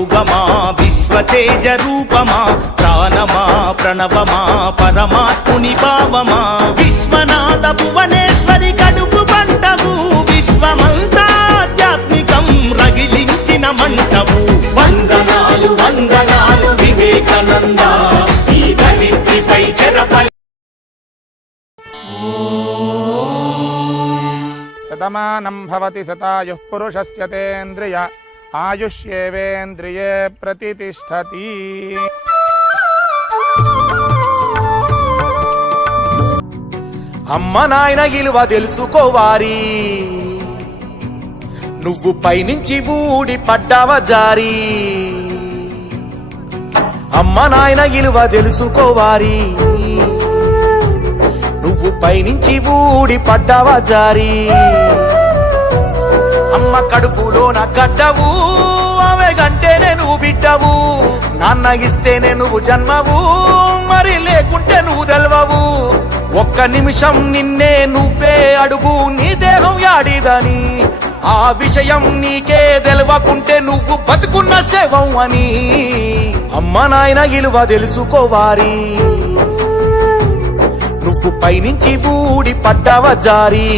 యోగమా విశ్వతేజ రూపమా ప్రాణమా ప్రణవమా పరమాత్ముని భావమా విశ్వనాథ భువనేశ్వరి కడుపు పంటవు విశ్వమంతా ఆధ్యాత్మికం రగిలించిన మంటవు వందనాలు వందనాలు వివేకానంద ఈ ధరిత్రిపై చెరపై శతమానం భవతి శతాయుః పురుషస్య తేంద్రియ ఆయుష్యేవేంద్రియే ప్రతిష్టతి. అమ్మ నాయన విలువ తెలుసుకోవారి నువ్వు పైనుంచి ఊడి పడ్డావ జారి. అమ్మ నాయన విలువ తెలుసుకోవారి నువ్వు పైనుంచి ఊడి పడ్డావ జారి. అమ్మ కడుపులో నా గడ్డవు ఆమె గంటేనే నువ్వు బిడ్డవు నాన్న ఇస్తేనే నువ్వు జన్మవు మరి లేకుంటే నువ్వు తెలవవు. ఒక్క నిమిషం నిన్నే నువ్వే అడుగు నీ దేహం యాడిదని ఆ విషయం నీకే తెలవకుంటే నువ్వు బతుకున్న శవం అని. అమ్మ నాయన విలువ తెలుసుకోవారి నువ్వు పైనుంచి ఊడి పడ్డావ జారి.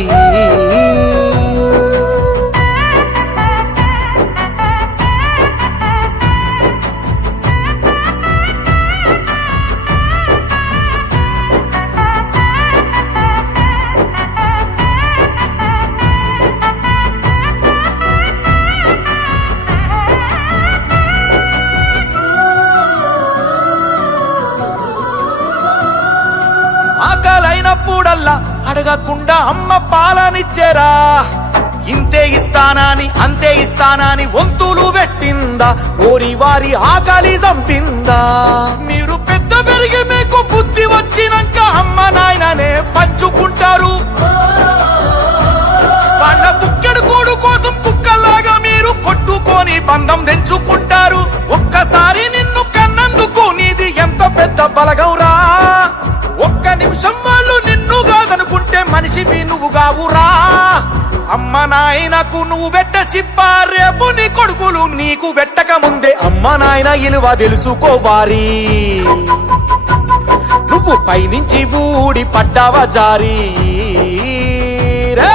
ఆకలైనప్పుడల్లా అడగకుండా అమ్మ పాలనిచ్చేరా. ఇంతే ఇస్తానాని అంతే ఇస్తానాని వంతులు పెట్టిందా ఓరి వారి ఆకలి చంపిందా. మీరు పెద్ద పెరిగి మీకు బుద్ధి వచ్చినాక అమ్మ నాయననే పంచుకుంటారు. వాళ్ళ బుక్కెడు కూడు కోసం కుక్కల్లాగా మీరు కొట్టుకొని బంధం తెంచుకుంటారు. ఒక్కసారి నిన్ను కన్నందుకు నీది ఎంత పెద్ద బలగౌరా. ఒక్క నిమిషం వాళ్ళు నిన్ను కాదనుకుంటే మనిషివి నువ్వు కావురా. అమ్మ నాయనకు నువ్వు పెట్ట సిప్ప రేపు నీ కొడుకులు నీకు పెట్టక ముందే అమ్మ నాయన విలువ తెలుసుకోవారి నువ్వు పైనుంచి ఊడి పడ్డావ జారి రే.